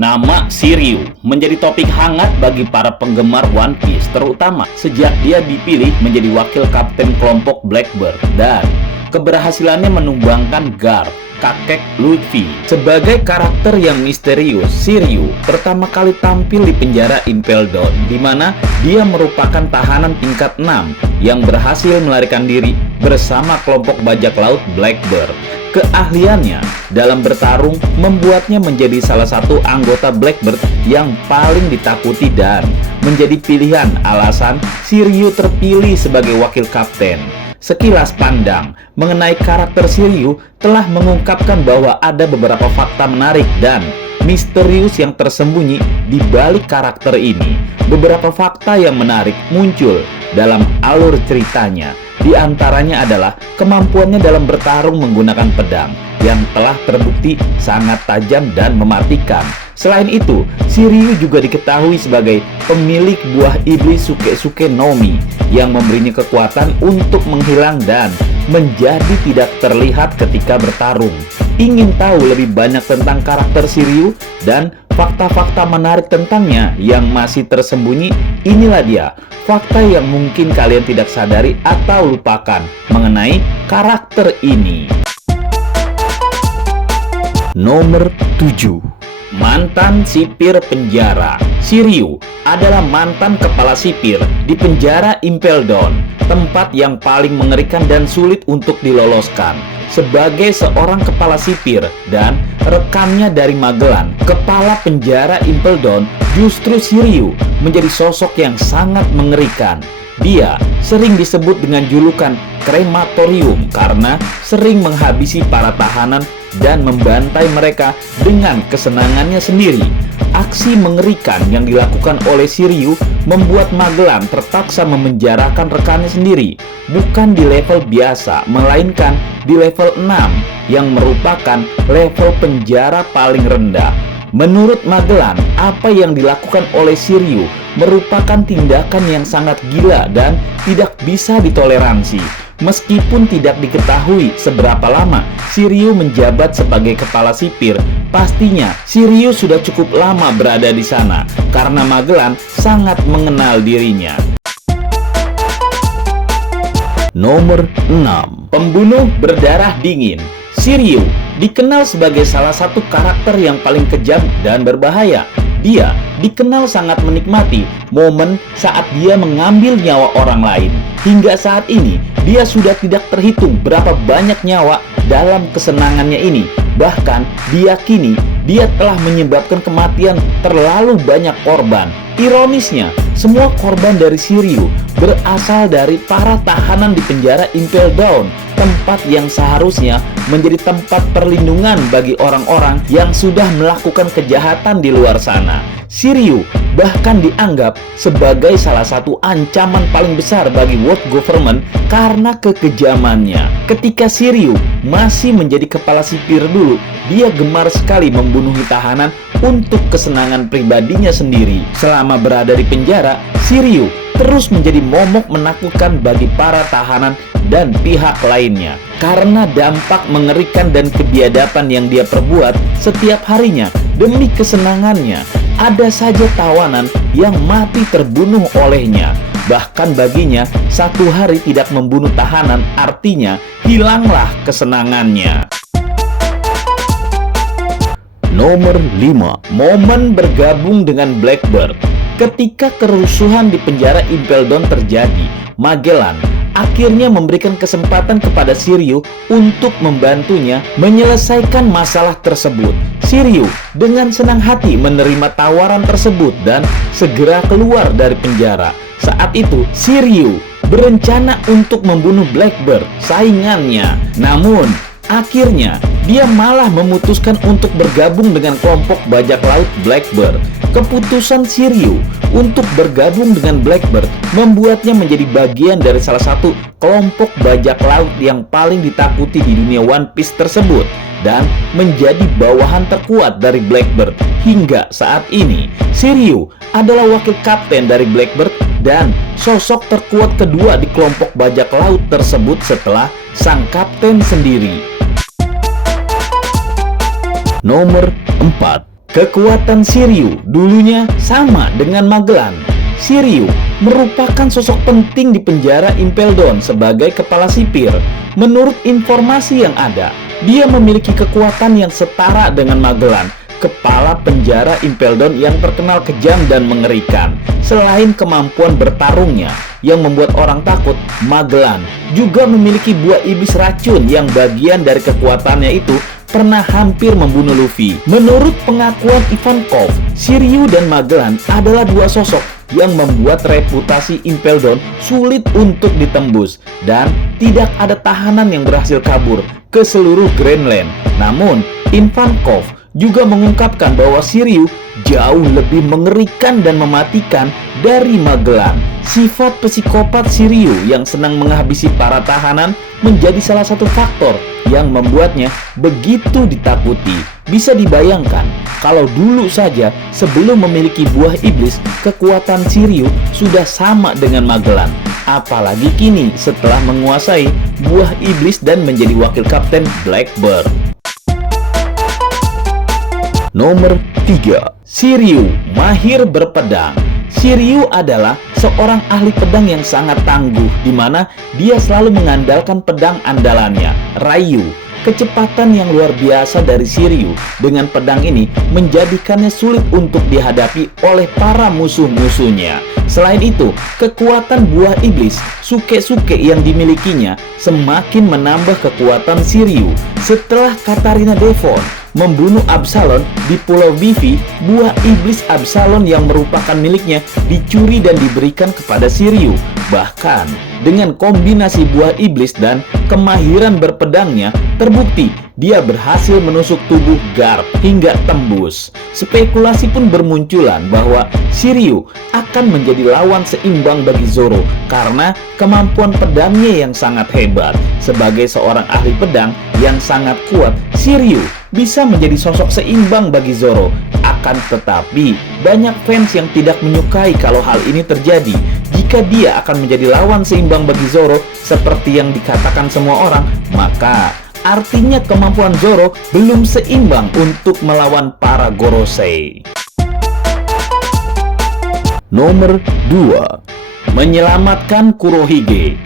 Nama Shiryu menjadi topik hangat bagi para penggemar One Piece, terutama sejak dia dipilih menjadi wakil kapten kelompok Blackbird dan keberhasilannya menumbangkan Garp, kakek Luffy. Sebagai karakter yang misterius, Shiryu pertama kali tampil di penjara Impel Down, di mana dia merupakan tahanan tingkat 6 yang berhasil melarikan diri bersama kelompok bajak laut Blackbird. Keahliannya dalam bertarung membuatnya menjadi salah satu anggota Blackbird yang paling ditakuti dan menjadi pilihan alasan Shiryu terpilih sebagai wakil kapten. Sekilas pandang mengenai karakter Shiryu telah mengungkapkan bahwa ada beberapa fakta menarik dan misterius yang tersembunyi di balik karakter ini. Beberapa fakta yang menarik muncul dalam alur ceritanya. Di antaranya adalah kemampuannya dalam bertarung menggunakan pedang yang telah terbukti sangat tajam dan mematikan. Selain itu, Shiryu juga diketahui sebagai pemilik buah iblis Suke no Mi yang memberinya kekuatan untuk menghilang dan menjadi tidak terlihat ketika bertarung. Ingin tahu lebih banyak tentang karakter Shiryu dan fakta-fakta menarik tentangnya yang masih tersembunyi? Inilah dia fakta yang mungkin kalian tidak sadari atau lupakan mengenai karakter ini. Nomor 7. Mantan sipir penjara. Shiryu adalah mantan kepala sipir di penjara Impel Down, tempat yang paling mengerikan dan sulit untuk diloloskan. Sebagai seorang kepala sipir dan rekannya dari Magellan, kepala penjara Impel Down, justru Shiryu menjadi sosok yang sangat mengerikan. Dia sering disebut dengan julukan krematorium karena sering menghabisi para tahanan dan membantai mereka dengan kesenangannya sendiri. Aksi mengerikan yang dilakukan oleh Shiryu membuat Magellan terpaksa memenjarakan rekannya sendiri, bukan di level biasa, melainkan di level 6 yang merupakan level penjara paling rendah. Menurut Magellan, apa yang dilakukan oleh Shiryu merupakan tindakan yang sangat gila dan tidak bisa ditoleransi. Meskipun tidak diketahui seberapa lama Shiryu menjabat sebagai kepala sipir, pastinya Shiryu sudah cukup lama berada di sana karena Magellan sangat mengenal dirinya. Nomor 6. Pembunuh berdarah dingin. Shiryu dikenal sebagai salah satu karakter yang paling kejam dan berbahaya. Dia dikenal sangat menikmati momen saat dia mengambil nyawa orang lain. Hingga saat ini, dia sudah tidak terhitung berapa banyak nyawa dalam kesenangannya ini. Bahkan diyakini dia telah menyebabkan kematian terlalu banyak korban. Ironisnya, semua korban dari Shiryu berasal dari para tahanan di penjara Impel Down, tempat yang seharusnya menjadi tempat perlindungan bagi orang-orang yang sudah melakukan kejahatan di luar sana. Shiryu bahkan dianggap sebagai salah satu ancaman paling besar bagi world government karena kekejamannya. Ketika Shiryu masih menjadi kepala sipir dulu, dia gemar sekali membunuh tahanan untuk kesenangan pribadinya sendiri. Selama berada di penjara, Shiryu terus menjadi momok menakutkan bagi para tahanan dan pihak lainnya. Karena dampak mengerikan dan kebiadaban yang dia perbuat setiap harinya demi kesenangannya, ada saja tawanan yang mati terbunuh olehnya. Bahkan baginya, satu hari tidak membunuh tahanan artinya hilanglah kesenangannya. Nomor 5. Momen bergabung dengan Blackbird. Ketika kerusuhan di penjara Impel Down terjadi, Magellan akhirnya memberikan kesempatan kepada Shiryu untuk membantunya menyelesaikan masalah tersebut. Shiryu dengan senang hati menerima tawaran tersebut dan segera keluar dari penjara. Saat itu, Shiryu berencana untuk membunuh Blackbird, saingannya. Namun, akhirnya dia malah memutuskan untuk bergabung dengan kelompok bajak laut Blackbird. Keputusan Shiryu untuk bergabung dengan Blackbird membuatnya menjadi bagian dari salah satu kelompok bajak laut yang paling ditakuti di dunia One Piece tersebut dan menjadi bawahan terkuat dari Blackbird hingga saat ini. Shiryu adalah wakil kapten dari Blackbird dan sosok terkuat kedua di kelompok bajak laut tersebut setelah sang kapten sendiri. Nomor 4. Kekuatan Shiryu dulunya sama dengan Magellan. Shiryu merupakan sosok penting di penjara Impel Down sebagai kepala sipir. Menurut informasi yang ada, dia memiliki kekuatan yang setara dengan Magellan, kepala penjara Impel Down yang terkenal kejam dan mengerikan. Selain kemampuan bertarungnya yang membuat orang takut, Magellan juga memiliki buah iblis racun yang bagian dari kekuatannya itu pernah hampir membunuh Luffy. Menurut pengakuan Ivankov, Shiryu dan Magellan adalah dua sosok yang membuat reputasi Impel Down sulit untuk ditembus, dan tidak ada tahanan yang berhasil kabur ke seluruh Grand Line. Namun, Ivankov juga mengungkapkan bahwa Shiryu jauh lebih mengerikan dan mematikan dari Magellan. Sifat psikopat Shiryu yang senang menghabisi para tahanan menjadi salah satu faktor yang membuatnya begitu ditakuti. Bisa dibayangkan kalau dulu saja sebelum memiliki buah iblis, kekuatan Shiryu sudah sama dengan Magellan. Apalagi kini setelah menguasai buah iblis dan menjadi wakil kapten Blackbird. Nomor 3. Shiryu mahir berpedang. Shiryu adalah seorang ahli pedang yang sangat tangguh, di mana dia selalu mengandalkan pedang andalannya, Ryu. Kecepatan yang luar biasa dari Shiryu dengan pedang ini menjadikannya sulit untuk dihadapi oleh para musuh-musuhnya. Selain itu, kekuatan buah iblis Suke-Suke yang dimilikinya semakin menambah kekuatan Shiryu. Setelah Katarina Devon membunuh Absalom di Pulau Vivi, buah iblis Absalom yang merupakan miliknya dicuri dan diberikan kepada Shiryu. Bahkan dengan kombinasi buah iblis dan kemahiran berpedangnya, terbukti dia berhasil menusuk tubuh Garp hingga tembus. Spekulasi pun bermunculan bahwa Shiryu akan menjadi lawan seimbang bagi Zoro karena kemampuan pedangnya yang sangat hebat. Sebagai seorang ahli pedang yang sangat kuat, Shiryu bisa menjadi sosok seimbang bagi Zoro. Akan tetapi, banyak fans yang tidak menyukai kalau hal ini terjadi. Jika dia akan menjadi lawan seimbang bagi Zoro seperti yang dikatakan semua orang, maka artinya kemampuan Zoro belum seimbang untuk melawan para Gorosei. Nomor 2. Menyelamatkan Kurohige.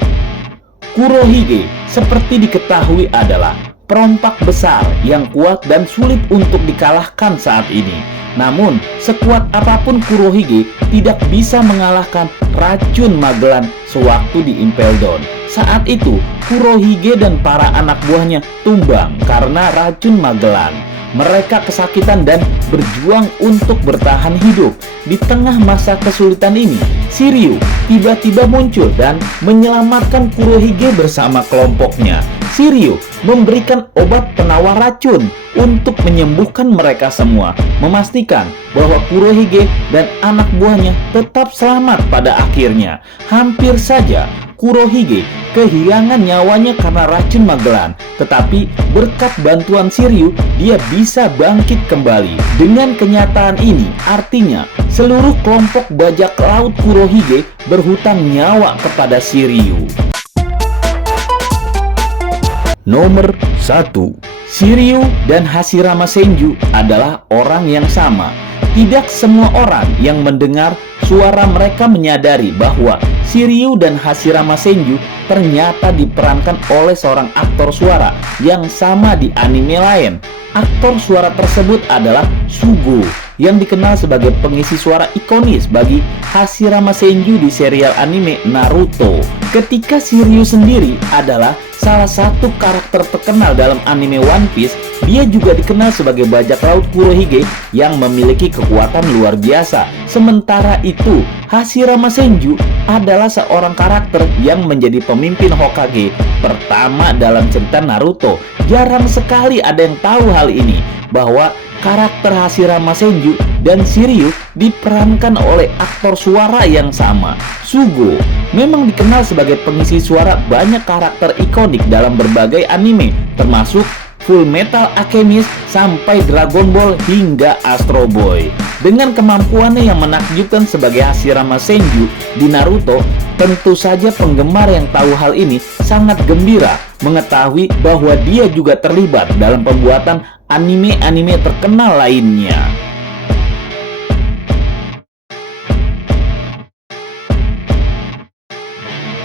Kurohige seperti diketahui adalah perompak besar yang kuat dan sulit untuk dikalahkan saat ini. Namun, sekuat apapun Kurohige tidak bisa mengalahkan racun Magellan sewaktu di Impel Down. Saat itu, Kurohige dan para anak buahnya tumbang karena racun Magellan. Mereka kesakitan dan berjuang untuk bertahan hidup. Di tengah masa kesulitan ini, Shiryu tiba-tiba muncul dan menyelamatkan Kurohige bersama kelompoknya. Shiryu memberikan obat penawar racun untuk menyembuhkan mereka semua, memastikan bahwa Kurohige dan anak buahnya tetap selamat pada akhirnya. Hampir saja Kurohige kehilangan nyawanya karena racun Magellan, tetapi berkat bantuan Shiryu, dia bisa bangkit kembali. Dengan kenyataan ini, artinya seluruh kelompok bajak laut Kurohige berhutang nyawa kepada Shiryu. Nomor 1. Shiryu dan Hashirama Senju adalah orang yang sama. Tidak semua orang yang mendengar suara mereka menyadari bahwa Shiryu dan Hashirama Senju ternyata diperankan oleh seorang aktor suara yang sama di anime lain. Aktor suara tersebut adalah Sugo, yang dikenal sebagai pengisi suara ikonis bagi Hashirama Senju di serial anime Naruto. Ketika Shiryu sendiri adalah salah satu karakter terkenal dalam anime One Piece, dia juga dikenal sebagai bajak laut Kurohige yang memiliki kekuatan luar biasa. Sementara itu, Hashirama Senju adalah seorang karakter yang menjadi pemimpin Hokage pertama dalam cerita Naruto. Jarang sekali ada yang tahu hal ini, bahwa karakter Hashirama Senju dan Shiryu diperankan oleh aktor suara yang sama. Sugo memang dikenal sebagai pengisi suara banyak karakter ikonik dalam berbagai anime, termasuk Full Metal Alchemist sampai Dragon Ball hingga Astro Boy. Dengan kemampuannya yang menakjubkan sebagai Hashirama Senju di Naruto, tentu saja penggemar yang tahu hal ini sangat gembira mengetahui bahwa dia juga terlibat dalam pembuatan anime-anime terkenal lainnya.